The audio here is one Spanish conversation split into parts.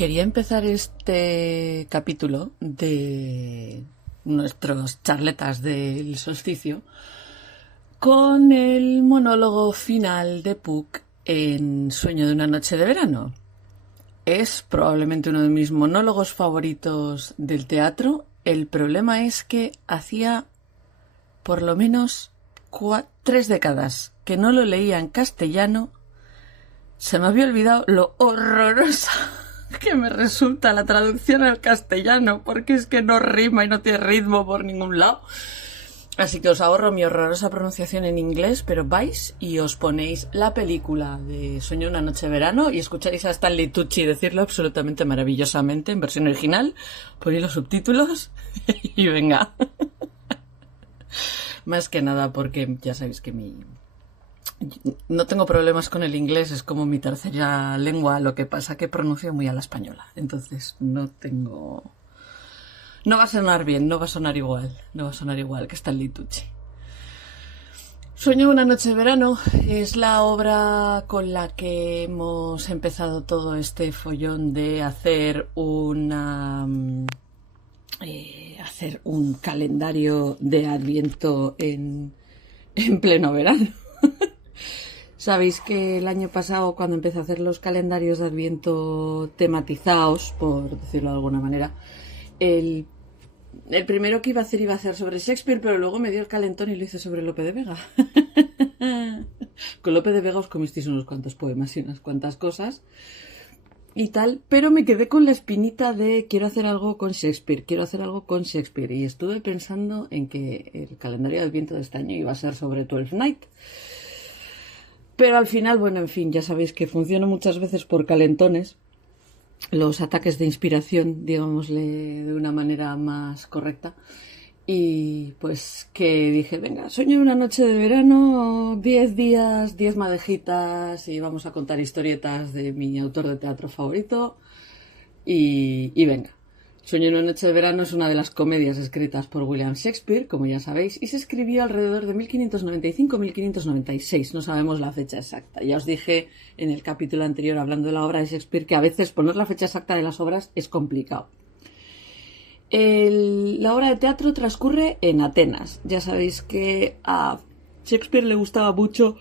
Quería empezar este capítulo de nuestros charletas del solsticio con el monólogo final de Puck en Sueño de una noche de verano. Es probablemente uno de mis monólogos favoritos del teatro. El problema es que hacía por lo menos 3 décadas que no lo leía en castellano. Se me había olvidado lo horrorosa que me resulta la traducción al castellano, porque es que no rima y no tiene ritmo por ningún lado. Así que os ahorro mi horrorosa pronunciación en inglés, pero vais y os ponéis la película de Sueño de una noche de verano y escucháis a Stanley Tucci decirlo absolutamente maravillosamente en versión original, ponéis los subtítulos y venga. Más que nada porque ya sabéis que no tengo problemas con el inglés, es como mi tercera lengua, lo que pasa que pronuncio muy a la española, entonces no va a sonar bien, no va a sonar igual que Stanley Tucci. Sueño de una noche de verano es la obra con la que hemos empezado todo este follón de hacer un calendario de Adviento en pleno verano. Sabéis que el año pasado, cuando empecé a hacer los calendarios de Adviento tematizados, por decirlo de alguna manera, el primero que iba a hacer sobre Shakespeare, pero luego me dio el calentón y lo hice sobre Lope de Vega. Con Lope de Vega os comisteis unos cuantos poemas y unas cuantas cosas y tal, pero me quedé con la espinita de quiero hacer algo con Shakespeare, y estuve pensando en que el calendario de Adviento de este año iba a ser sobre Twelfth Night. Pero al final, bueno, en fin, ya sabéis que funciona muchas veces por calentones, los ataques de inspiración, digámosle de una manera más correcta. Y pues que dije, venga, sueño de una noche de verano, 10 días, 10 madejitas y vamos a contar historietas de mi autor de teatro favorito. Y venga. Sueño de una noche de verano es una de las comedias escritas por William Shakespeare, como ya sabéis, y se escribió alrededor de 1595-1596, no sabemos la fecha exacta. Ya os dije en el capítulo anterior, hablando de la obra de Shakespeare, que a veces poner la fecha exacta de las obras es complicado. La obra de teatro transcurre en Atenas. Ya sabéis que a Shakespeare le gustaba mucho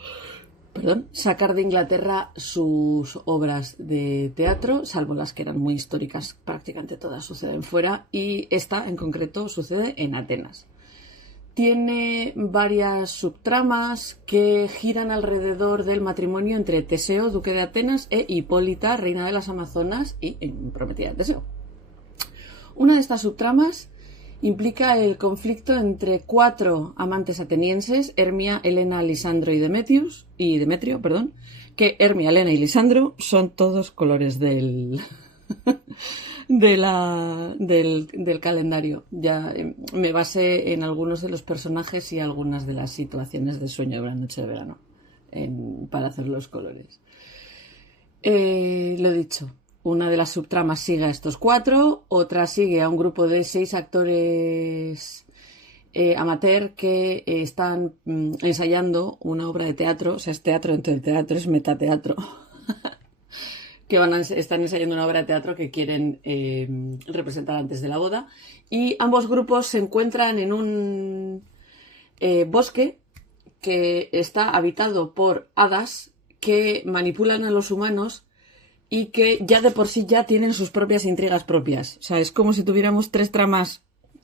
sacar de Inglaterra sus obras de teatro, salvo las que eran muy históricas, prácticamente todas suceden fuera, y esta en concreto sucede en Atenas. Tiene varias subtramas que giran alrededor del matrimonio entre Teseo, duque de Atenas, e Hipólita, reina de las Amazonas y prometida de Teseo. Una de estas subtramas implica el conflicto entre 4 amantes atenienses, Hermia, Helena, Lisandro y Demetrio, que Hermia, Helena y Lisandro son todos colores del calendario. Ya me basé en algunos de los personajes y algunas de las situaciones de Sueño de una noche de verano para hacer los colores. Lo dicho. Una de las subtramas sigue a estos 4, otra sigue a un grupo de 6 actores amateur que están ensayando una obra de teatro, o sea, es teatro dentro del teatro, es metateatro, están ensayando una obra de teatro que quieren representar antes de la boda, y ambos grupos se encuentran en un bosque que está habitado por hadas que manipulan a los humanos y que ya de por sí ya tienen sus propias intrigas propias. O sea, es como si tuviéramos 3 tramas,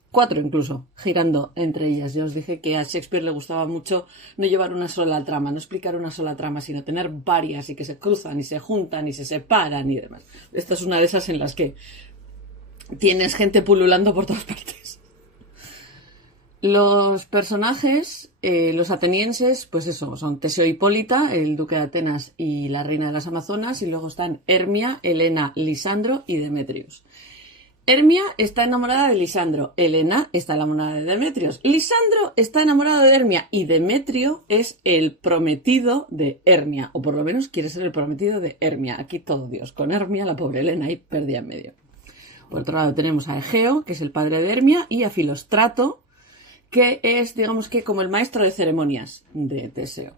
4 incluso, girando entre ellas. Ya os dije que a Shakespeare le gustaba mucho no llevar una sola trama, no explicar una sola trama, sino tener varias y que se cruzan y se juntan y se separan y demás. Esta es una de esas en las que tienes gente pululando por todas partes. Los personajes, los atenienses, pues eso, son Teseo e Hipólita, el duque de Atenas y la reina de las Amazonas, y luego están Hermia, Helena, Lisandro y Demetrius. Hermia está enamorada de Lisandro, Helena está enamorada de Demetrius, Lisandro está enamorado de Hermia y Demetrio es el prometido de Hermia, o por lo menos quiere ser el prometido de Hermia. Aquí todo Dios, con Hermia, la pobre Helena ahí perdida en medio. Por otro lado tenemos a Egeo, que es el padre de Hermia, y a Filóstrato, que es, digamos que, como el maestro de ceremonias de Teseo.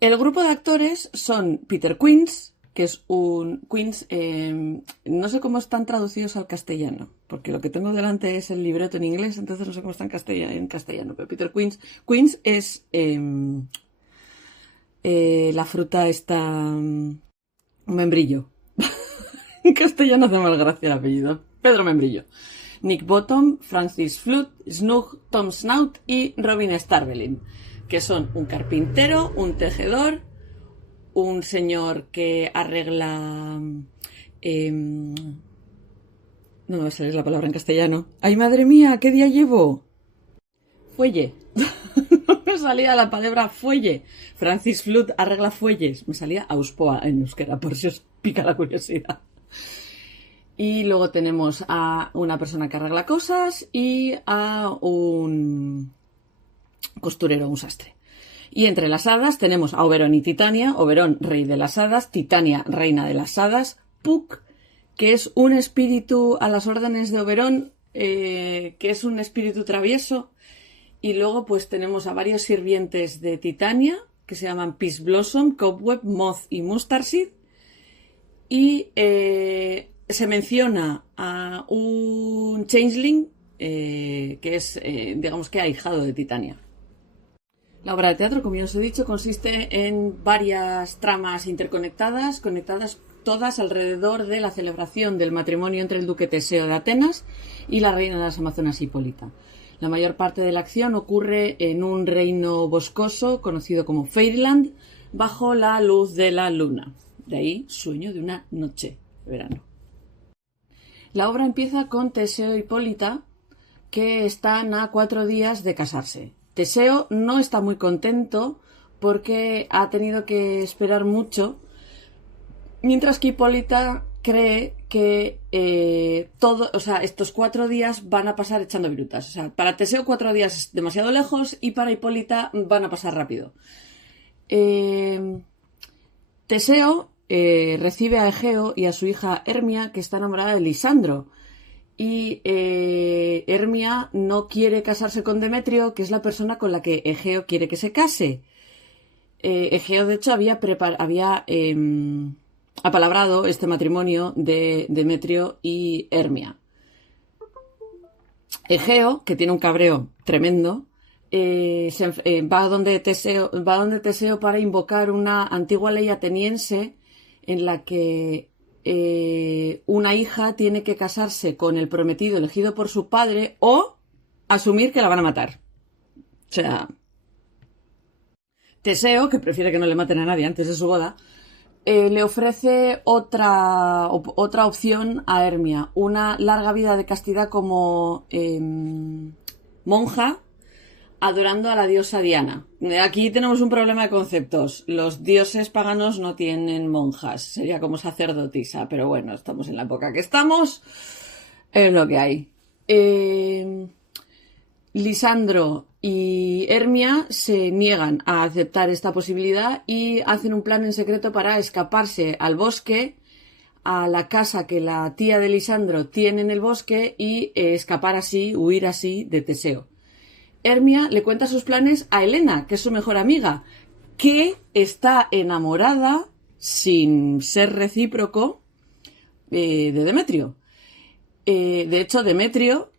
El grupo de actores son Peter Queens, que es un Queens, no sé cómo están traducidos al castellano, porque lo que tengo delante es el libreto en inglés, entonces no sé cómo está en castellano, pero Peter Queens. Queens es la fruta esta, membrillo. En castellano hace más gracia el apellido. Pedro Membrillo. Nick Bottom, Francis Flood, Snug, Tom Snout y Robin Starveling, que son un carpintero, un tejedor, un señor que arregla... no me va a salir la palabra en castellano. ¡Ay, madre mía! ¿Qué día llevo? Fuelle. No me salía la palabra fuelle. Francis Flood arregla fuelles. Me salía auspoa en euskera, por si os pica la curiosidad. Y luego tenemos a una persona que arregla cosas y a un costurero, un sastre. Y entre las hadas tenemos a Oberón y Titania. Oberón, rey de las hadas. Titania, reina de las hadas. Puck, que es un espíritu a las órdenes de Oberón, que es un espíritu travieso. Y luego pues tenemos a varios sirvientes de Titania, que se llaman Peace Blossom, Cobweb, Moth y Mustardseed. Y se menciona a un changeling que es, digamos que ahijado de Titania. La obra de teatro, como ya os he dicho, consiste en varias tramas interconectadas, conectadas todas alrededor de la celebración del matrimonio entre el duque Teseo de Atenas y la reina de las Amazonas Hipólita. La mayor parte de la acción ocurre en un reino boscoso conocido como Fairyland, bajo la luz de la luna. De ahí, sueño de una noche de verano. La obra empieza con Teseo e Hipólita, que están a 4 días de casarse. Teseo no está muy contento porque ha tenido que esperar mucho, mientras que Hipólita cree que estos 4 días van a pasar echando virutas. O sea, para Teseo 4 días es demasiado lejos y para Hipólita van a pasar rápido. Teseo recibe a Egeo y a su hija Hermia, que está enamorada de Lisandro. Y Hermia no quiere casarse con Demetrio, que es la persona con la que Egeo quiere que se case. Egeo, de hecho, había apalabrado este matrimonio de Demetrio y Hermia. Egeo, que tiene un cabreo tremendo, va donde Teseo para invocar una antigua ley ateniense en la que una hija tiene que casarse con el prometido elegido por su padre o asumir que la van a matar. O sea, Teseo, que prefiere que no le maten a nadie antes de su boda, le ofrece otra opción a Hermia, una larga vida de castidad como monja, adorando a la diosa Diana. Aquí tenemos un problema de conceptos. Los dioses paganos no tienen monjas. Sería como sacerdotisa. Pero bueno, estamos en la época que estamos. Es lo que hay. Lisandro y Hermia se niegan a aceptar esta posibilidad y hacen un plan en secreto para escaparse al bosque, a la casa que la tía de Lisandro tiene en el bosque y escapar así, huir así de Teseo. Hermia le cuenta sus planes a Helena, que es su mejor amiga, que está enamorada, sin ser recíproco, de Demetrio. De hecho, Demetrio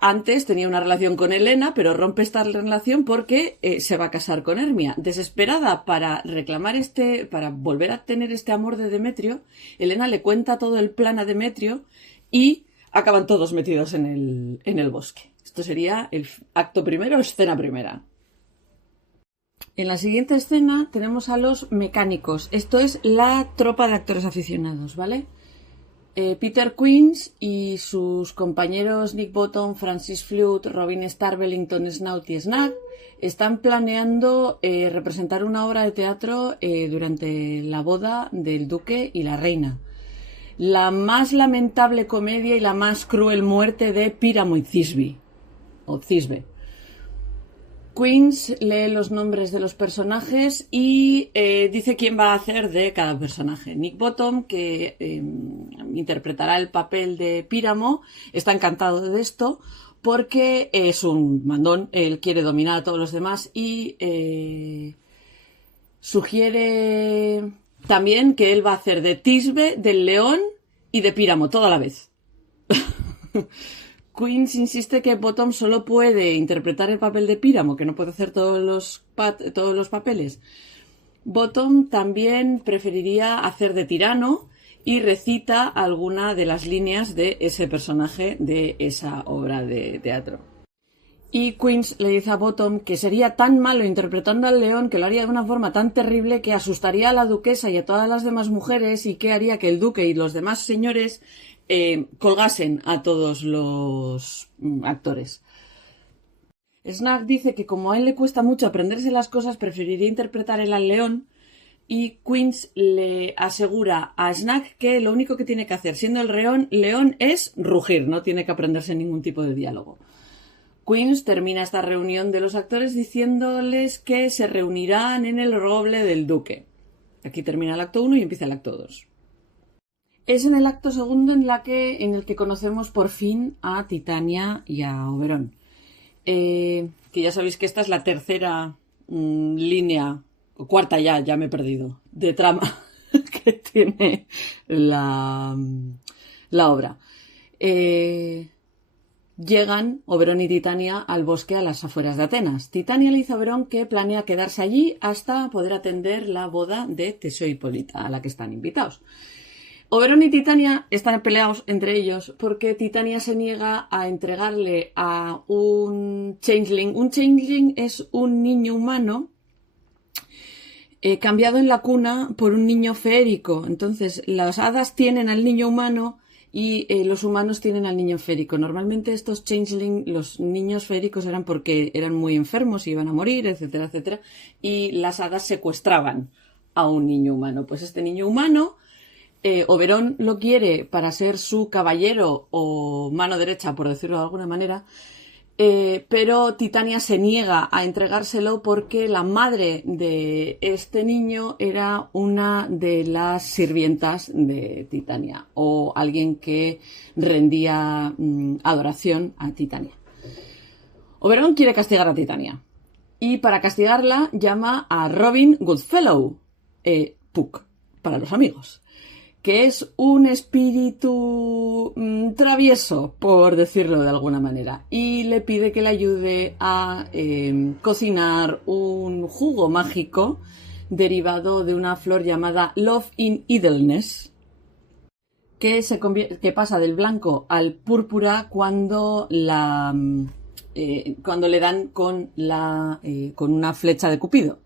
antes tenía una relación con Helena, pero rompe esta relación porque se va a casar con Hermia. Desesperada para reclamar para volver a tener este amor de Demetrio, Helena le cuenta todo el plan a Demetrio y acaban todos metidos en el bosque. Esto sería el acto primero, escena primera. En la siguiente escena tenemos a los mecánicos. Esto es la tropa de actores aficionados, ¿vale? Peter Queens y sus compañeros Nick Bottom, Francis Flood, Robin Starveling, Tom Snout y Snug están planeando representar una obra de teatro durante la boda del duque y la reina. La más lamentable comedia y la más cruel muerte de Píramo y Thisbe. O Thisbe. Queens lee los nombres de los personajes y dice quién va a hacer de cada personaje. Nick Bottom, que interpretará el papel de Píramo, está encantado de esto porque es un mandón, él quiere dominar a todos los demás y sugiere También que él va a hacer de Tisbe, del león y de Píramo, toda la vez. Queens insiste que Bottom solo puede interpretar el papel de Píramo, que no puede hacer todos los papeles. Bottom también preferiría hacer de tirano y recita alguna de las líneas de ese personaje de esa obra de teatro. Y Queens le dice a Bottom que sería tan malo interpretando al león que lo haría de una forma tan terrible que asustaría a la duquesa y a todas las demás mujeres y que haría que el duque y los demás señores colgasen a todos los actores. Snug dice que como a él le cuesta mucho aprenderse las cosas, preferiría interpretar él al león, y Queens le asegura a Snug que lo único que tiene que hacer siendo el león es rugir, no tiene que aprenderse ningún tipo de diálogo. Queens termina esta reunión de los actores diciéndoles que se reunirán en el roble del duque. Aquí termina el acto 1 y empieza el acto 2. Es en el acto segundo en el que conocemos por fin a Titania y a Oberón. Que ya sabéis que esta es la tercera línea, o cuarta ya me he perdido, de trama que tiene la obra. Llegan Oberón y Titania al bosque a las afueras de Atenas. Titania le dice a Oberón que planea quedarse allí hasta poder atender la boda de Teseo y Hipólita, a la que están invitados. Oberón y Titania están peleados entre ellos porque Titania se niega a entregarle a un changeling. Un changeling es un niño humano cambiado en la cuna por un niño feérico. Entonces, las hadas tienen al niño humano y los humanos tienen al niño férico. Normalmente estos changeling, los niños feéricos eran porque eran muy enfermos y iban a morir, etcétera, etcétera, y las hadas secuestraban a un niño humano. Pues este niño humano, Oberón lo quiere para ser su caballero o mano derecha, por decirlo de alguna manera, pero Titania se niega a entregárselo porque la madre de este niño era una de las sirvientas de Titania o alguien que rendía adoración a Titania. Oberón quiere castigar a Titania y para castigarla llama a Robin Goodfellow, Puck, para los amigos, que es un espíritu travieso, por decirlo de alguna manera, y le pide que le ayude a cocinar un jugo mágico derivado de una flor llamada Love in Idleness, que pasa del blanco al púrpura cuando le dan con una flecha de Cupido.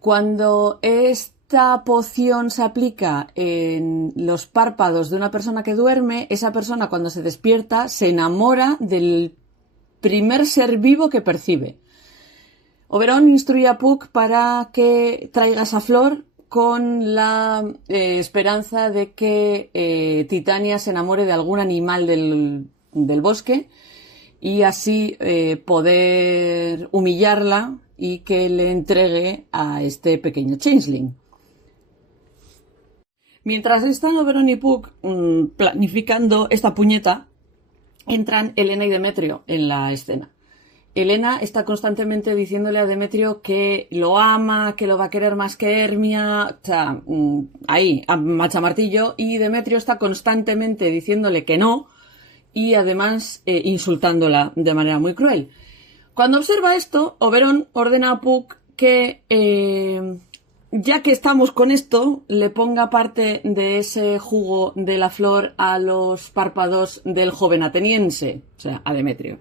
Cuando esta poción se aplica en los párpados de una persona que duerme, esa persona cuando se despierta se enamora del primer ser vivo que percibe. Oberón instruye a Puck para que traiga esa flor con la esperanza de que Titania se enamore de algún animal del bosque y así poder humillarla y que le entregue a este pequeño changeling. Mientras están Oberón y Puck planificando esta puñeta, entran Helena y Demetrio en la escena. Helena está constantemente diciéndole a Demetrio que lo ama, que lo va a querer más que Hermia, o sea, ahí, a machamartillo, y Demetrio está constantemente diciéndole que no, y además insultándola de manera muy cruel. Cuando observa esto, Oberón ordena a Puck que, ya que estamos con esto, le ponga parte de ese jugo de la flor a los párpados del joven ateniense, o sea, a Demetrio.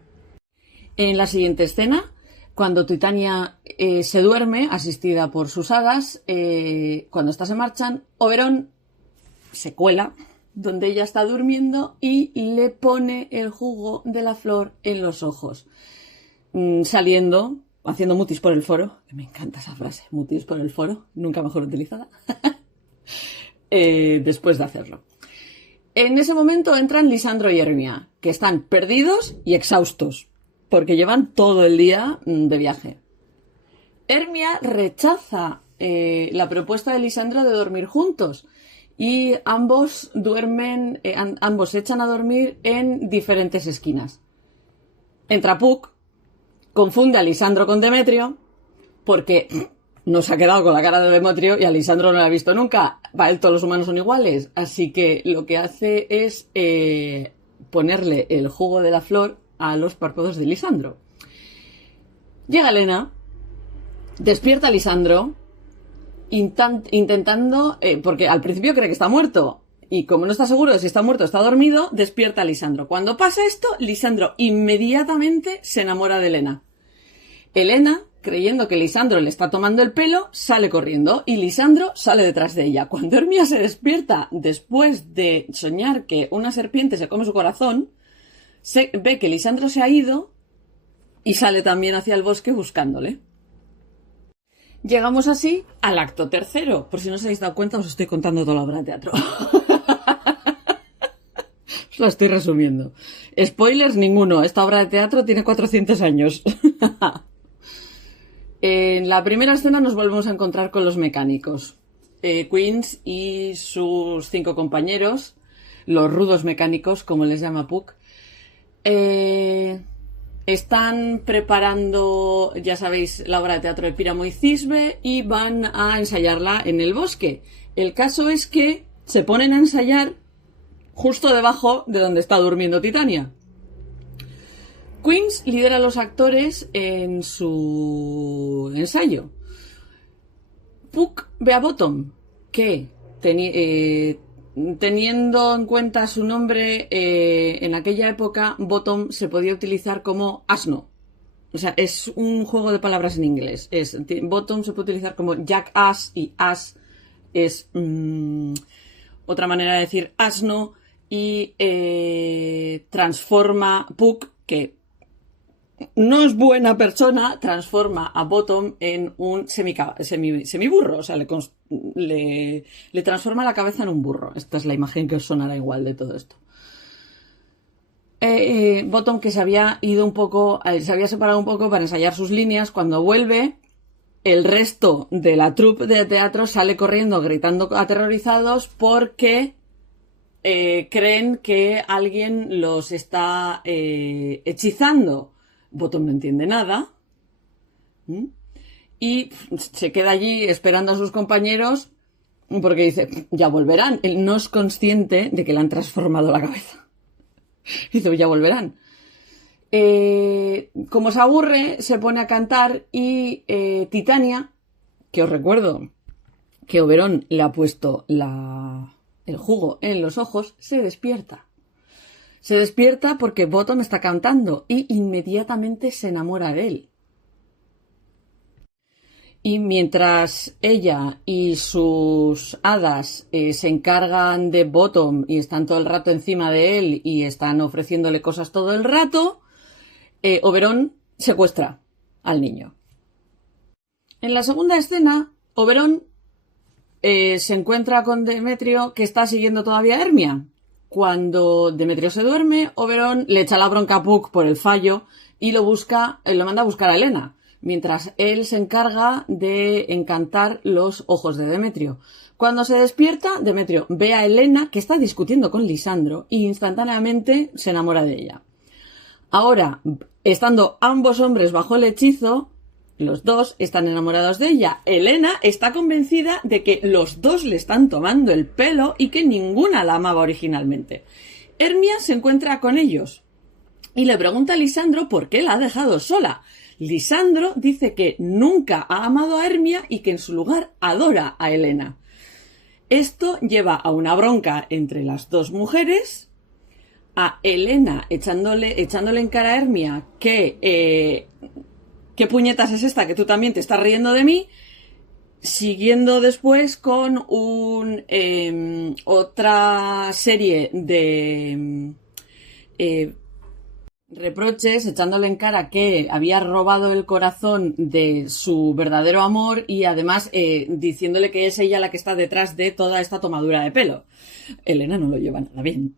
En la siguiente escena, cuando Titania se duerme, asistida por sus hadas, cuando éstas se marchan, Oberón se cuela donde ella está durmiendo y le pone el jugo de la flor en los ojos, saliendo, haciendo mutis por el foro, que me encanta esa frase, mutis por el foro, nunca mejor utilizada, después de hacerlo. En ese momento entran Lisandro y Hermia, que están perdidos y exhaustos, porque llevan todo el día de viaje. Hermia rechaza la propuesta de Lisandro de dormir juntos y ambos duermen, ambos se echan a dormir en diferentes esquinas. Entra Puck, confunde a Lisandro con Demetrio, porque no se ha quedado con la cara de Demetrio y a Lisandro no la ha visto nunca. Para él todos los humanos son iguales. Así que lo que hace es ponerle el jugo de la flor a los párpados de Lisandro. Llega Elena, despierta a Lisandro, intentando, porque al principio cree que está muerto. Y como no está seguro de si está muerto o está dormido, despierta a Lisandro. Cuando pasa esto, Lisandro inmediatamente se enamora de Elena. Elena, creyendo que Lisandro le está tomando el pelo, sale corriendo y Lisandro sale detrás de ella. Cuando Hermia se despierta después de soñar que una serpiente se come su corazón, ve que Lisandro se ha ido y sale también hacia el bosque buscándole. Llegamos así al acto tercero. Por si no os habéis dado cuenta, os estoy contando toda la obra de teatro. Os la estoy resumiendo. Spoilers ninguno. Esta obra de teatro tiene 400 años. En la primera escena nos volvemos a encontrar con los mecánicos. Queens y sus 5 compañeros, los rudos mecánicos, como les llama Puck, están preparando, ya sabéis, la obra de teatro de Píramo y Cisbe y van a ensayarla en el bosque. El caso es que se ponen a ensayar justo debajo de donde está durmiendo Titania. Queens lidera a los actores en su ensayo. Puck ve a Bottom, que teniendo en cuenta su nombre, en aquella época Bottom se podía utilizar como asno. O sea, es un juego de palabras en inglés. Bottom se puede utilizar como jackass y ass es otra manera de decir asno y transforma Puck, que no es buena persona, transforma a Bottom en un semiburro, o sea, le transforma la cabeza en un burro. Esta es la imagen que os sonará igual de todo esto. Bottom, que se había ido un poco, se había separado un poco para ensayar sus líneas, cuando vuelve, el resto de la troupe de teatro sale corriendo, gritando aterrorizados porque creen que alguien los está hechizando. Bottom no entiende nada y se queda allí esperando a sus compañeros porque dice, ya volverán. Él no es consciente de que le han transformado la cabeza. Dice, ya volverán. Como se aburre, se pone a cantar y Titania, que os recuerdo que Oberón le ha puesto el jugo en los ojos, se despierta. Se despierta porque Bottom está cantando y inmediatamente se enamora de él. Y mientras ella y sus hadas se encargan de Bottom y están todo el rato encima de él y están ofreciéndole cosas todo el rato, Oberón secuestra al niño. En la segunda escena, Oberón se encuentra con Demetrio, que está siguiendo todavía a Hermia. Cuando Demetrio se duerme, Oberón le echa la bronca a Puck por el fallo y lo manda a buscar a Elena, mientras él se encarga de encantar los ojos de Demetrio. Cuando se despierta, Demetrio ve a Elena, que está discutiendo con Lisandro, e instantáneamente se enamora de ella. Ahora, estando ambos hombres bajo el hechizo, los dos están enamorados de ella. Elena está convencida de que los dos le están tomando el pelo y que ninguna la amaba originalmente. Hermia se encuentra con ellos y le pregunta a Lisandro por qué la ha dejado sola. Lisandro dice que nunca ha amado a Hermia y que en su lugar adora a Elena. Esto lleva a una bronca entre las dos mujeres, a Elena echándole en cara a Hermia que ¿qué puñetas es esta? Que tú también te estás riendo de mí. Siguiendo después con otra serie de reproches, echándole en cara que había robado el corazón de su verdadero amor y además diciéndole que es ella la que está detrás de toda esta tomadura de pelo. Elena no lo lleva nada bien.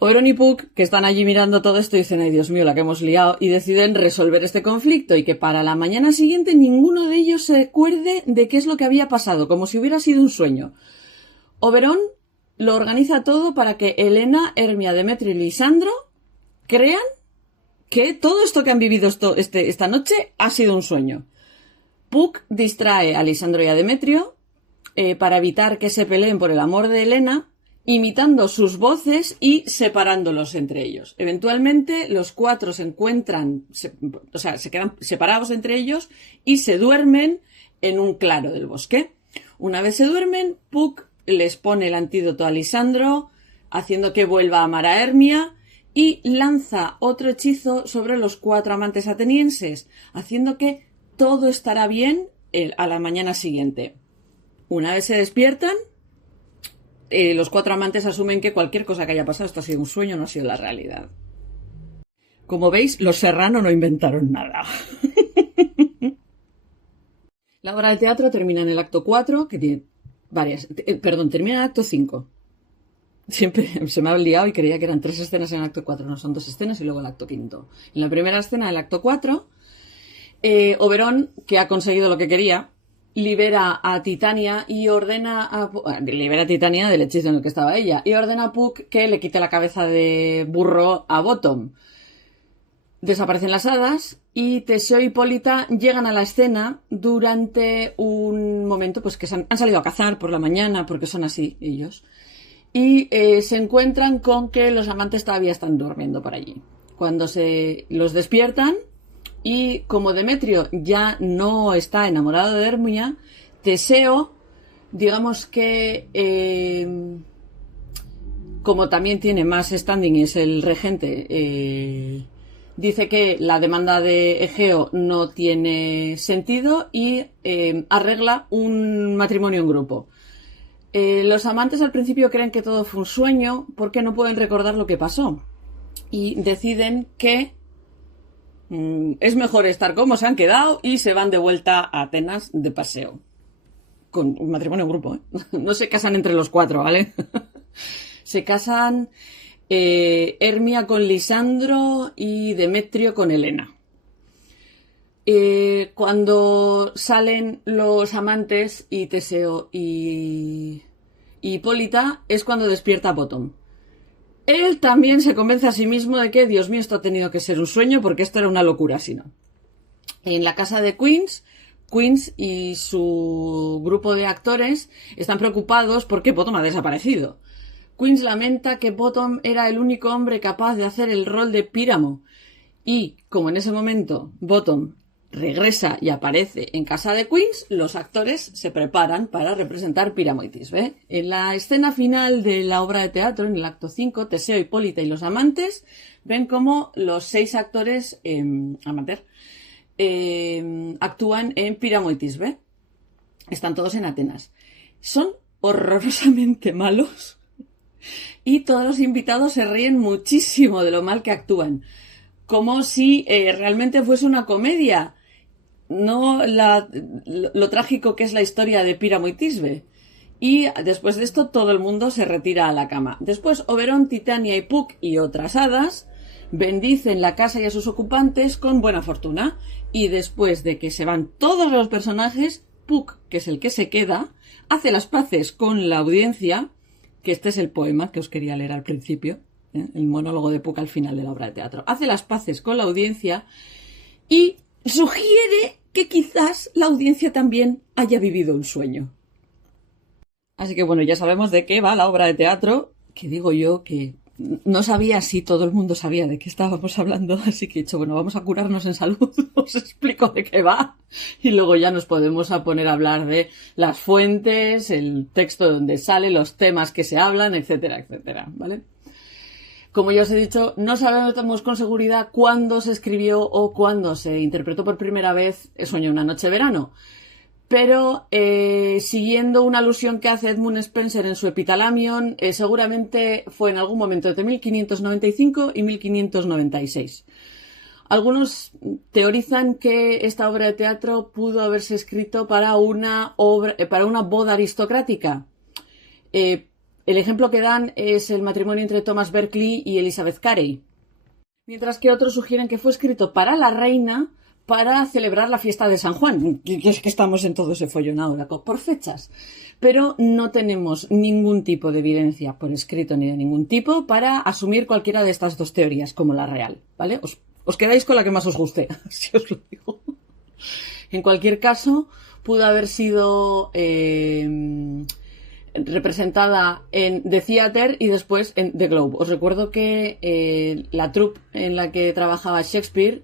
Oberón y Puck, que están allí mirando todo esto, dicen, ay Dios mío, la que hemos liado, y deciden resolver este conflicto y que para la mañana siguiente ninguno de ellos se acuerde de qué es lo que había pasado, como si hubiera sido un sueño. Oberón lo organiza todo para que Elena, Hermia, Demetrio y Lisandro crean que todo esto que han vivido esta noche ha sido un sueño. Puck distrae a Lisandro y a Demetrio para evitar que se peleen por el amor de Helena, imitando sus voces y separándolos entre ellos. Eventualmente los cuatro se encuentran, se quedan separados entre ellos y se duermen en un claro del bosque. Una vez se duermen, Puck les pone el antídoto a Lisandro, haciendo que vuelva a amar a Hermia, y lanza otro hechizo sobre los cuatro amantes atenienses, haciendo que todo estará bien a la mañana siguiente. Una vez se despiertan, los cuatro amantes asumen que cualquier cosa que haya pasado, esto ha sido un sueño, no ha sido la realidad. Como veis, los Serrano no inventaron nada. La obra de teatro termina en el acto 4, que tiene termina en el acto 5. Siempre se me ha liado y creía que eran 3 escenas en el acto 4, no, son 2 escenas y luego el acto 5. En la primera escena del acto 4, Oberón, que ha conseguido lo que quería, libera a Titania y libera a Titania del hechizo en el que estaba ella y ordena a Puck que le quite la cabeza de burro a Bottom. Desaparecen las hadas y Teseo y Hipólita llegan a la escena durante un momento pues que han salido a cazar por la mañana, porque son así ellos, y se encuentran con que los amantes todavía están durmiendo por allí. Cuando los despiertan, y como Demetrio ya no está enamorado de Hermia, Teseo, digamos que como también tiene más standing y es el regente, dice que la demanda de Egeo no tiene sentido y arregla un matrimonio en grupo. Los amantes al principio creen que todo fue un sueño porque no pueden recordar lo que pasó y deciden que es mejor estar como se han quedado y se van de vuelta a Atenas de paseo. Con un matrimonio en grupo, ¿eh? No se casan entre los cuatro, ¿vale? Se casan Hermia con Lisandro y Demetrio con Helena. Cuando salen los amantes y Teseo y Hipólita es cuando despierta Bottom. Él también se convence a sí mismo de que, Dios mío, esto ha tenido que ser un sueño porque esto era una locura, si no. En la casa de Queens y su grupo de actores están preocupados porque Bottom ha desaparecido. Queens lamenta que Bottom era el único hombre capaz de hacer el rol de Píramo. Y, como en ese momento Bottom regresa y aparece en casa de Queens, los actores se preparan para representar Píramo y Tisbe. En la escena final de la obra de teatro, en el acto 5, Teseo, Hipólita y los amantes ven cómo los 6 actores amateur actúan en Píramo y Tisbe. Están todos en Atenas. Son horrorosamente malos y todos los invitados se ríen muchísimo de lo mal que actúan, como si realmente fuese una comedia, no lo trágico que es la historia de Píramo y Tisbe. Y después de esto todo el mundo se retira a la cama. Después Oberón, Titania y Puck y otras hadas bendicen la casa y a sus ocupantes con buena fortuna. Y después de que se van todos los personajes, Puck, que es el que se queda, hace las paces con la audiencia, que este es el poema que os quería leer al principio, el monólogo de Puck al final de la obra de teatro. Hace las paces con la audiencia y sugiere que quizás la audiencia también haya vivido un sueño. Así que bueno, ya sabemos de qué va la obra de teatro, que digo yo que no sabía si todo el mundo sabía de qué estábamos hablando, así que he dicho, bueno, vamos a curarnos en salud, os explico de qué va y luego ya nos podemos poner a hablar de las fuentes, el texto donde sale, los temas que se hablan, etcétera, etcétera, ¿vale? Como ya os he dicho, no sabemos con seguridad cuándo se escribió o cuándo se interpretó por primera vez Sueño una noche de verano. Pero siguiendo una alusión que hace Edmund Spenser en su Epithalamion, seguramente fue en algún momento entre 1595 y 1596. Algunos teorizan que esta obra de teatro pudo haberse escrito para una boda aristocrática. El ejemplo que dan es el matrimonio entre Thomas Berkeley y Elizabeth Carey. Mientras que otros sugieren que fue escrito para la reina para celebrar la fiesta de San Juan. Que es que estamos en todo ese follón ahora por fechas. Pero no tenemos ningún tipo de evidencia por escrito ni de ningún tipo para asumir cualquiera de estas dos teorías como la real, ¿vale? Os quedáis con la que más os guste, si os lo digo. En cualquier caso, pudo haber sido representada en The Theatre y después en The Globe. Os recuerdo que la troupe en la que trabajaba Shakespeare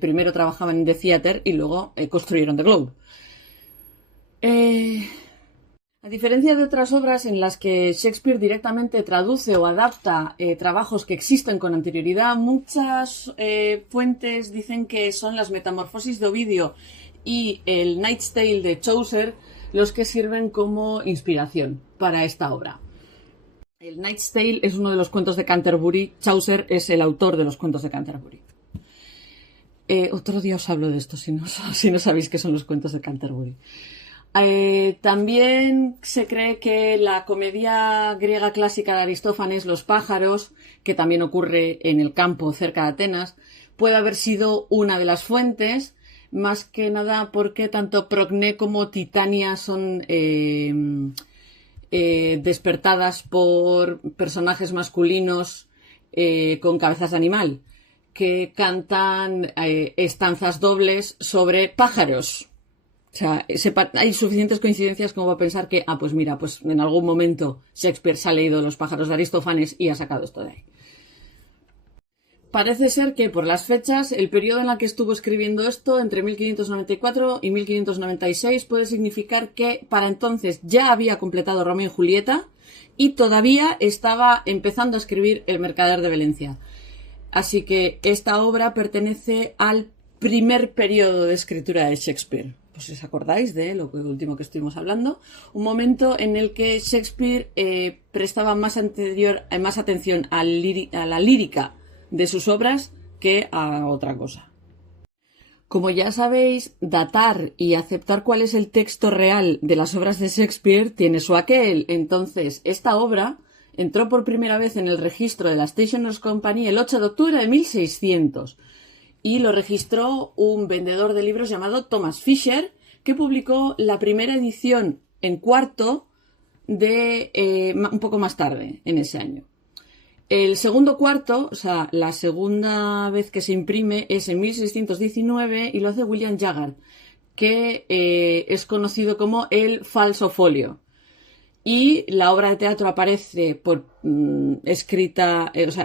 primero trabajaban en The Theatre y luego construyeron The Globe. A diferencia de otras obras en las que Shakespeare directamente traduce o adapta trabajos que existen con anterioridad, muchas fuentes dicen que son las Metamorfosis de Ovidio y el Knight's Tale de Chaucer los que sirven como inspiración para esta obra. El Knight's Tale es uno de los cuentos de Canterbury. Chaucer es el autor de los cuentos de Canterbury. Otro día os hablo de esto si no sabéis qué son los cuentos de Canterbury. También se cree que la comedia griega clásica de Aristófanes, Los pájaros, que también ocurre en el campo cerca de Atenas, puede haber sido una de las fuentes, más que nada porque tanto Procné como Titania son despertadas por personajes masculinos con cabezas de animal, que cantan estanzas dobles sobre pájaros. O sea, hay suficientes coincidencias como para pensar que, pues mira, pues en algún momento Shakespeare se ha leído Los pájaros de Aristófanes y ha sacado esto de ahí. Parece ser que por las fechas, el periodo en el que estuvo escribiendo esto, entre 1594 y 1596, puede significar que para entonces ya había completado Romeo y Julieta y todavía estaba empezando a escribir El mercader de Valencia. Así que esta obra pertenece al primer periodo de escritura de Shakespeare. Pues si os acordáis de lo último que estuvimos hablando, un momento en el que Shakespeare prestaba más atención a la lírica de sus obras que a otra cosa. Como ya sabéis, datar y aceptar cuál es el texto real de las obras de Shakespeare tiene su aquel. Entonces, esta obra entró por primera vez en el registro de la Stationers' Company el 8 de octubre de 1600. Y lo registró un vendedor de libros llamado Thomas Fisher, que publicó la primera edición en cuarto de un poco más tarde, en ese año. El segundo cuarto, o sea, la segunda vez que se imprime es en 1619 y lo hace William Jaggard, que es conocido como el falso folio. Y la obra de teatro aparece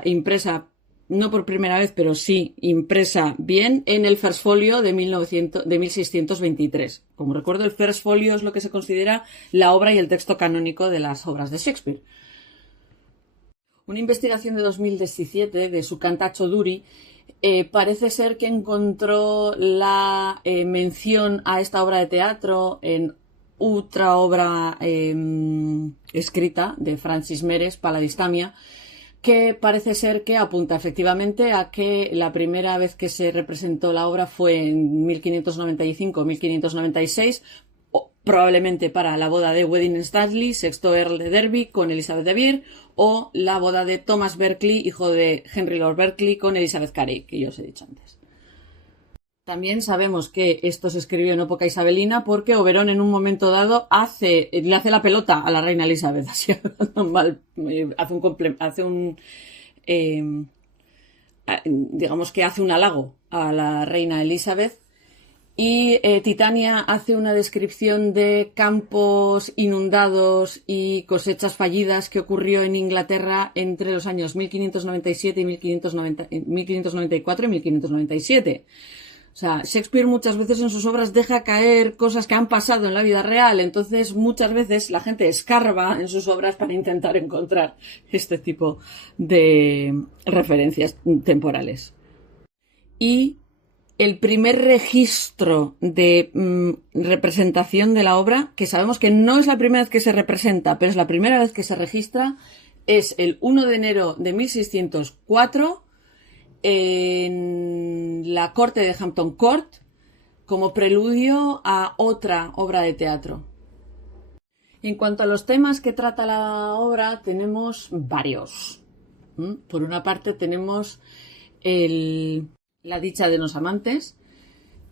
impresa no por primera vez, pero sí impresa bien en el First Folio de 1623. Como recuerdo, el First Folio es lo que se considera la obra y el texto canónico de las obras de Shakespeare. Una investigación de 2017 de Sukanta Choduri parece ser que encontró la mención a esta obra de teatro en otra obra escrita de Francis Meres, Paladistamia, que parece ser que apunta efectivamente a que la primera vez que se representó la obra fue en 1595 o 1596, probablemente para la boda de Wedding Stanley, sexto Earl de Derby, con Elizabeth de Vere, o la boda de Thomas Berkeley, hijo de Henry Lord Berkeley, con Elizabeth Carey, que yo os he dicho antes. También sabemos que esto se escribió en época isabelina porque Oberón en un momento dado le hace la pelota a la reina Elizabeth, así mal, digamos que hace un halago a la reina Elizabeth. Y Titania hace una descripción de campos inundados y cosechas fallidas que ocurrió en Inglaterra entre los años 1597 y 1594 y 1597. O sea, Shakespeare muchas veces en sus obras deja caer cosas que han pasado en la vida real, entonces muchas veces la gente escarba en sus obras para intentar encontrar este tipo de referencias temporales. Y el primer registro de representación de la obra, que sabemos que no es la primera vez que se representa, pero es la primera vez que se registra, es el 1 de enero de 1604 en la corte de Hampton Court como preludio a otra obra de teatro. En cuanto a los temas que trata la obra, tenemos varios. Por una parte tenemos la dicha de los amantes,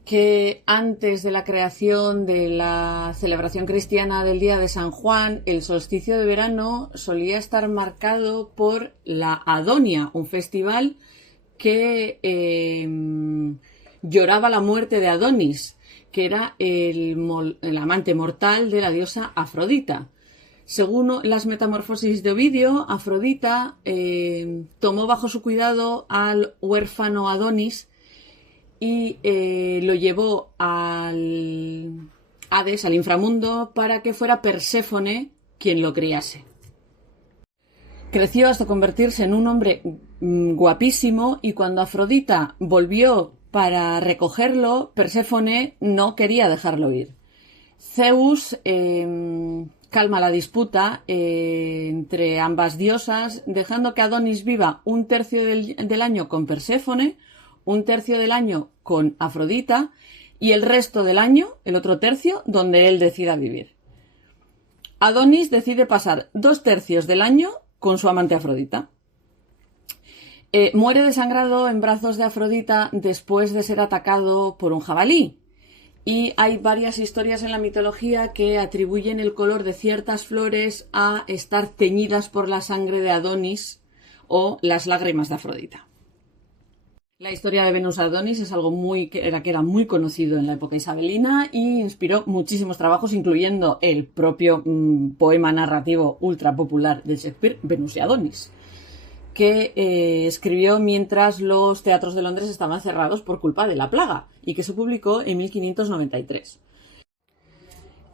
que antes de la creación de la celebración cristiana del Día de San Juan, el solsticio de verano solía estar marcado por la Adonia, un festival que lloraba la muerte de Adonis, que era el amante mortal de la diosa Afrodita. Según las metamorfosis de Ovidio, Afrodita tomó bajo su cuidado al huérfano Adonis y lo llevó al Hades, al inframundo, para que fuera Perséfone quien lo criase. Creció hasta convertirse en un hombre guapísimo y cuando Afrodita volvió para recogerlo, Perséfone no quería dejarlo ir. Zeus calma la disputa entre ambas diosas, dejando que Adonis viva un tercio del año con Perséfone, un tercio del año con Afrodita y el resto del año, el otro tercio, donde él decida vivir. Adonis decide pasar 2/3 del año con su amante Afrodita. Muere desangrado en brazos de Afrodita después de ser atacado por un jabalí. Y hay varias historias en la mitología que atribuyen el color de ciertas flores a estar teñidas por la sangre de Adonis o las lágrimas de Afrodita. La historia de Venus Adonis es algo que era muy conocido en la época isabelina y inspiró muchísimos trabajos, incluyendo el propio poema narrativo ultra popular de Shakespeare, Venus y Adonis, que escribió mientras los teatros de Londres estaban cerrados por culpa de la plaga y que se publicó en 1593.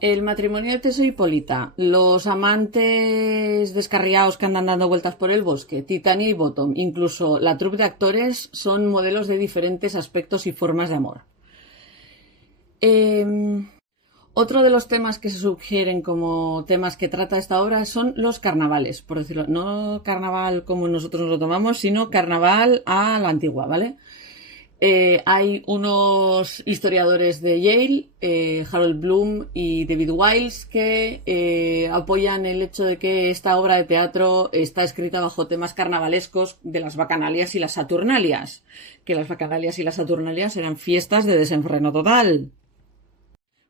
El matrimonio de Teseo y Hipólita, los amantes descarriados que andan dando vueltas por el bosque, Titania y Bottom, incluso la troupe de actores son modelos de diferentes aspectos y formas de amor. Otro de los temas que se sugieren como temas que trata esta obra son los carnavales, por decirlo, no carnaval como nosotros nos lo tomamos, sino carnaval a la antigua, ¿vale? Hay unos historiadores de Yale, Harold Bloom y David Wiles, que apoyan el hecho de que esta obra de teatro está escrita bajo temas carnavalescos de las bacanalias y las saturnalias, que las bacanalias y las saturnalias eran fiestas de desenfreno total.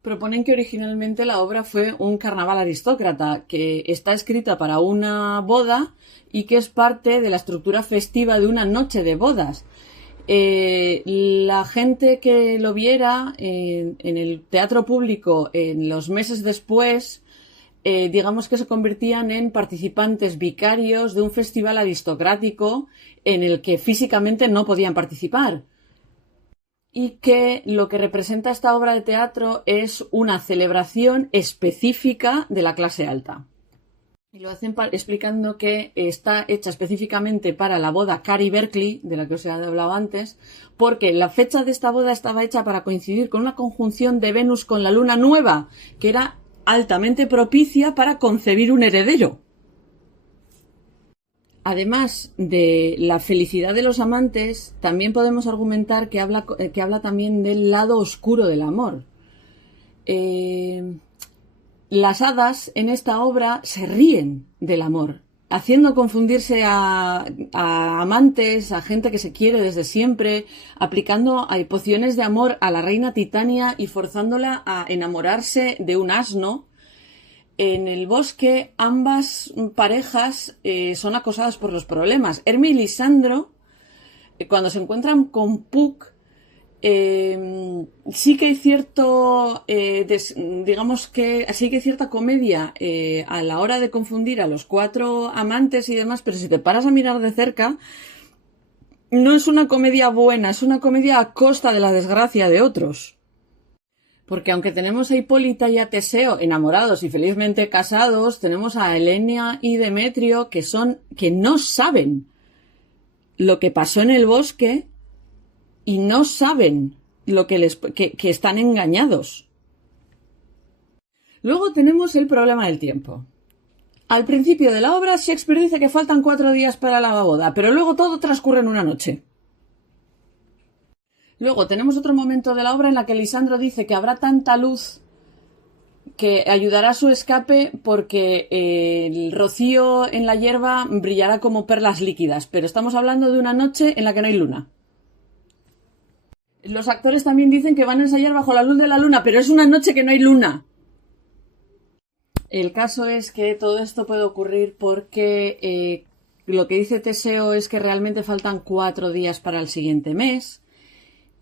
Proponen que originalmente la obra fue un carnaval aristócrata, que está escrita para una boda y que es parte de la estructura festiva de una noche de bodas. La gente que lo viera en el teatro público en los meses después, digamos que se convertían en participantes vicarios de un festival aristocrático en el que físicamente no podían participar. Y que lo que representa esta obra de teatro es una celebración específica de la clase alta. Y lo hacen explicando que está hecha específicamente para la boda Cary Berkeley, de la que os he hablado antes, porque la fecha de esta boda estaba hecha para coincidir con una conjunción de Venus con la luna nueva, que era altamente propicia para concebir un heredero. Además de la felicidad de los amantes, también podemos argumentar que habla también del lado oscuro del amor. Las hadas en esta obra se ríen del amor, haciendo confundirse a amantes, a gente que se quiere desde siempre, aplicando pociones de amor a la reina Titania y forzándola a enamorarse de un asno. En el bosque, ambas parejas son acosadas por los problemas. Hermia y Lisandro, cuando se encuentran con Puck, sí que hay cierto, digamos que sí que hay cierta comedia a la hora de confundir a los cuatro amantes y demás, pero si te paras a mirar de cerca, no es una comedia buena, es una comedia a costa de la desgracia de otros. Porque aunque tenemos a Hipólita y a Teseo enamorados y felizmente casados, tenemos a Helena y Demetrio que no saben lo que pasó en el bosque y no saben que están engañados. Luego tenemos el problema del tiempo. Al principio de la obra, Shakespeare dice que faltan 4 días para la boda, pero luego todo transcurre en una noche. Luego tenemos otro momento de la obra en la que Lisandro dice que habrá tanta luz que ayudará a su escape porque el rocío en la hierba brillará como perlas líquidas, pero estamos hablando de una noche en la que no hay luna. Los actores también dicen que van a ensayar bajo la luz de la luna, pero es una noche que no hay luna. El caso es que todo esto puede ocurrir porque lo que dice Teseo es que realmente faltan 4 días para el siguiente mes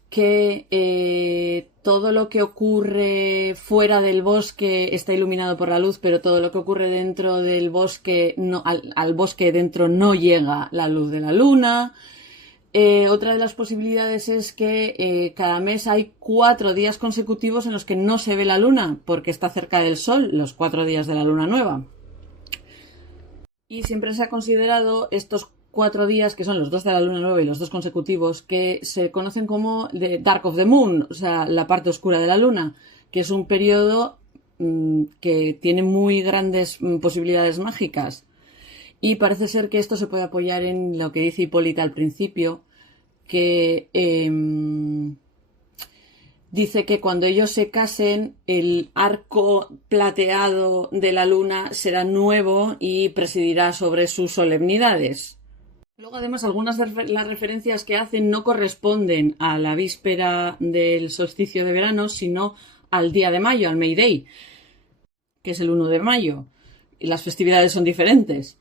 que todo lo que ocurre fuera del bosque está iluminado por la luz, pero todo lo que ocurre dentro del bosque, no, al bosque dentro no llega la luz de la luna. Otra de las posibilidades es que cada mes hay 4 días consecutivos en los que no se ve la luna, porque está cerca del sol, los 4 días de la luna nueva. Y siempre se ha considerado estos 4 días, que son los 2 de la luna nueva y los 2 consecutivos, que se conocen como the Dark of the Moon, o sea, la parte oscura de la luna, que es un periodo que tiene muy grandes posibilidades mágicas. Y parece ser que esto se puede apoyar en lo que dice Hipólita al principio, que dice que cuando ellos se casen, el arco plateado de la luna será nuevo y presidirá sobre sus solemnidades. Luego, además, algunas de las referencias que hacen no corresponden a la víspera del solsticio de verano, sino al día de mayo, al May Day, que es el 1 de mayo. Y las festividades son diferentes.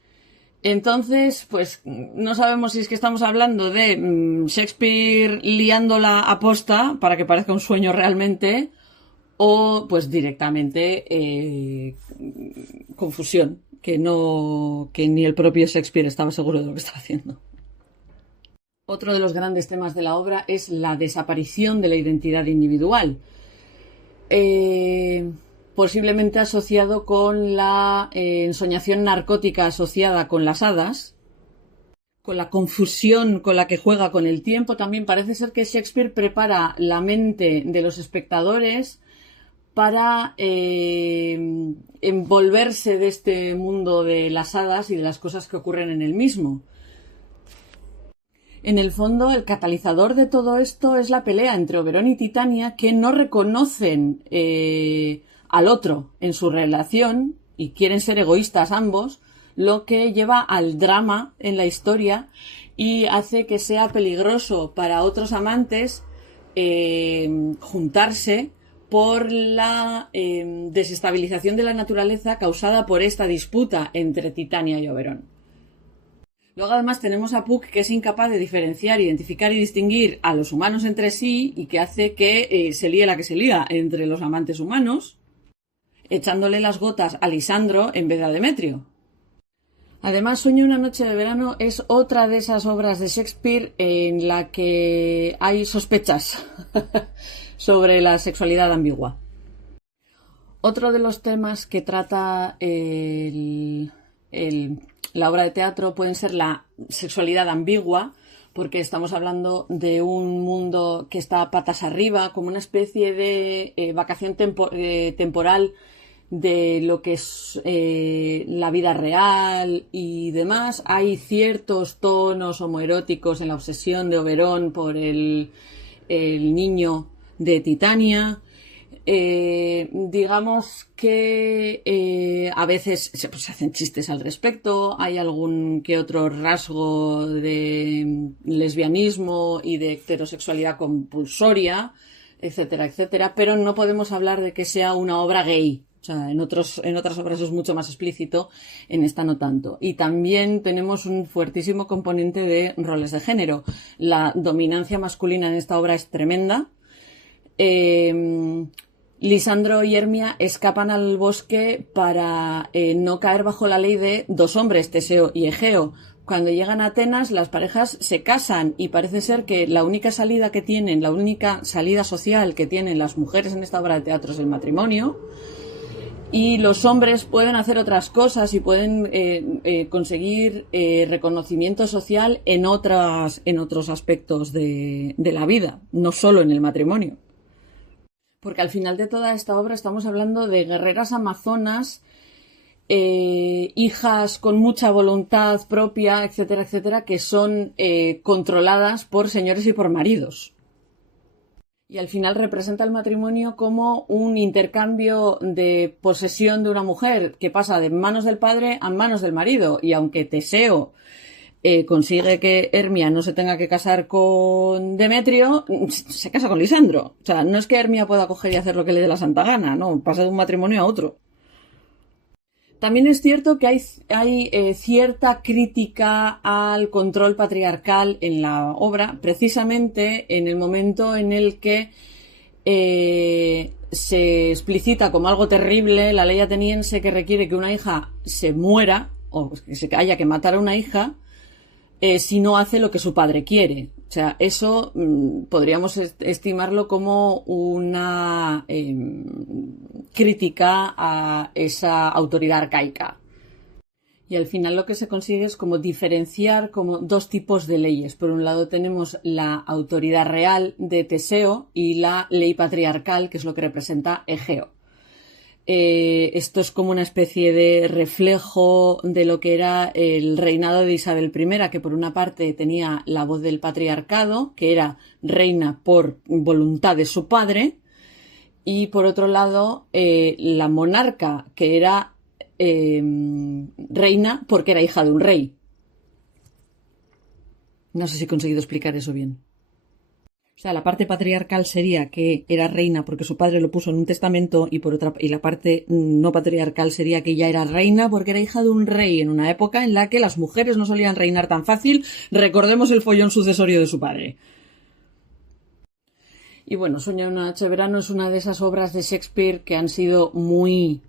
Entonces, pues no sabemos si es que estamos hablando de Shakespeare liándola a posta para que parezca un sueño realmente, o pues directamente confusión, que ni el propio Shakespeare estaba seguro de lo que estaba haciendo. Otro de los grandes temas de la obra es la desaparición de la identidad individual. Posiblemente asociado con la ensoñación narcótica asociada con las hadas, con la confusión con la que juega con el tiempo. También parece ser que Shakespeare prepara la mente de los espectadores para envolverse de este mundo de las hadas y de las cosas que ocurren en el mismo. En el fondo, el catalizador de todo esto es la pelea entre Oberón y Titania, que no reconocen al otro en su relación y quieren ser egoístas ambos, lo que lleva al drama en la historia y hace que sea peligroso para otros amantes juntarse por la desestabilización de la naturaleza causada por esta disputa entre Titania y Oberón. Luego, además, tenemos a Puck, que es incapaz de diferenciar, identificar y distinguir a los humanos entre sí y que hace que se líe la que se lía entre los amantes humanos, echándole las gotas a Lisandro en vez de a Demetrio. Además, Sueño una noche de verano es otra de esas obras de Shakespeare en la que hay sospechas sobre la sexualidad ambigua. Otro de los temas que trata la obra de teatro pueden ser la sexualidad ambigua, porque estamos hablando de un mundo que está patas arriba, como una especie de vacación temporal de lo que es la vida real y demás. Hay ciertos tonos homoeróticos en la obsesión de Oberón por el niño de Titania. Digamos que a veces se hacen chistes al respecto, hay algún que otro rasgo de lesbianismo y de heterosexualidad compulsoria, etcétera, etcétera, pero no podemos hablar de que sea una obra gay. O sea, en otras obras es mucho más explícito, en esta no tanto. Y también tenemos un fuertísimo componente de roles de género. La dominancia masculina en esta obra es tremenda. Lisandro y Hermia escapan al bosque para no caer bajo la ley de 2 hombres, Teseo y Egeo. Cuando llegan a Atenas, las parejas se casan y parece ser que la única salida social que tienen las mujeres en esta obra de teatro es el matrimonio. Y los hombres pueden hacer otras cosas y pueden conseguir reconocimiento social en otros aspectos de la vida, no solo en el matrimonio. Porque al final de toda esta obra estamos hablando de guerreras amazonas, hijas con mucha voluntad propia, etcétera, etcétera, que son controladas por señores y por maridos. Y al final representa el matrimonio como un intercambio de posesión de una mujer que pasa de manos del padre a manos del marido. Y aunque Teseo consigue que Hermia no se tenga que casar con Demetrio, se casa con Lisandro. O sea, no es que Hermia pueda coger y hacer lo que le dé la santa gana, no, pasa de un matrimonio a otro. También es cierto que hay cierta crítica al control patriarcal en la obra, precisamente en el momento en el que se explicita como algo terrible la ley ateniense que requiere que una hija se muera o que se haya que matar a una hija si no hace lo que su padre quiere. O sea, eso podríamos estimarlo como una crítica a esa autoridad arcaica. Y al final lo que se consigue es como diferenciar como dos tipos de leyes. Por un lado tenemos la autoridad real de Teseo y la ley patriarcal, que es lo que representa Egeo. Esto es como una especie de reflejo de lo que era el reinado de Isabel I, que por una parte tenía la voz del patriarcado, que era reina por voluntad de su padre, y por otro lado la monarca, que era reina porque era hija de un rey. No sé si he conseguido explicar eso bien. O sea, la parte patriarcal sería que era reina porque su padre lo puso en un testamento y la parte no patriarcal sería que ella era reina porque era hija de un rey en una época en la que las mujeres no solían reinar tan fácil. Recordemos el follón sucesorio de su padre. Y bueno, Sueña una noche de verano es una de esas obras de Shakespeare que han sido muy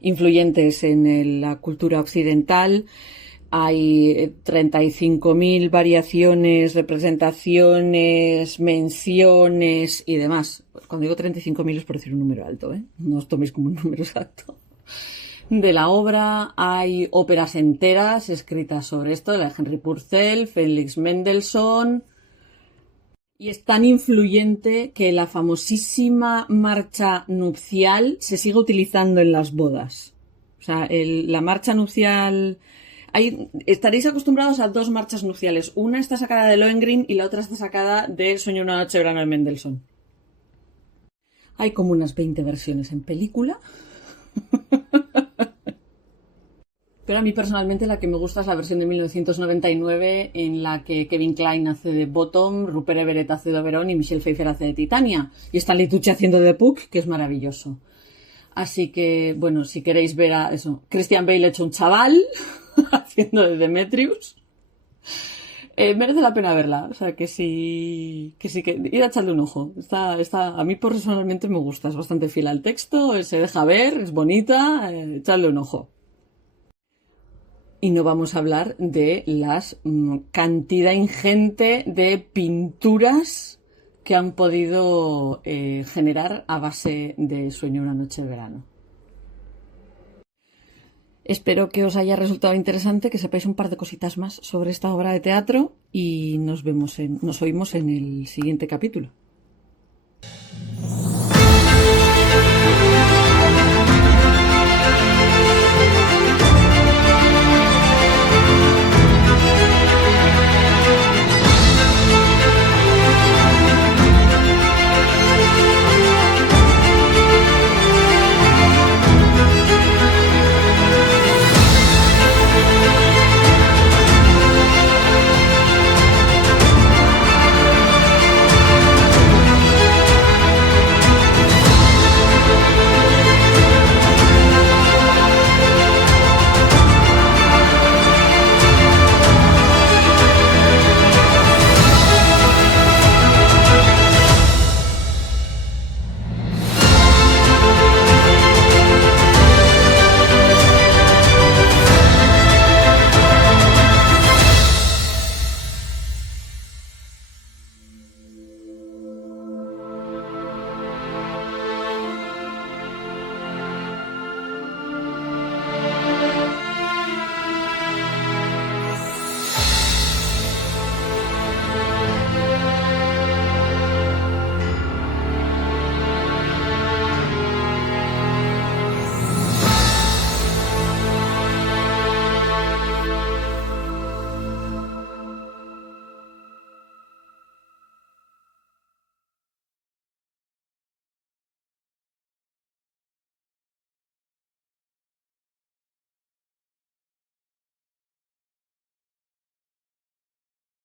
influyentes en la cultura occidental. Hay 35.000 variaciones, representaciones, menciones y demás. Cuando digo 35.000 es por decir un número alto, ¿eh? No os toméis como un número exacto. De la obra hay óperas enteras escritas sobre esto, la de Henry Purcell, Felix Mendelssohn. Y es tan influyente que la famosísima marcha nupcial se sigue utilizando en las bodas. O sea, la marcha nupcial... estaréis acostumbrados a dos marchas nupciales. Una está sacada de Lohengrin y la otra está sacada de Sueño una noche de verano de Mendelssohn. Hay como unas 20 versiones en película. Pero a mí personalmente la que me gusta es la versión de 1999 en la que Kevin Kline hace de Bottom, Rupert Everett hace de Oberon y Michelle Pfeiffer hace de Titania. Y Stanley Tucci haciendo de Puck, que es maravilloso. Así que, bueno, si queréis ver a eso, Christian Bale hecho un chaval haciendo de Demetrius, merece la pena verla. O sea, que ir a echarle un ojo. A mí personalmente me gusta, es bastante fiel al texto, se deja ver, es bonita, echarle un ojo. Y no vamos a hablar de las cantidad ingente de pinturas que han podido generar a base de Sueño una noche de verano. Espero que os haya resultado interesante, que sepáis un par de cositas más sobre esta obra de teatro y nos oímos en el siguiente capítulo.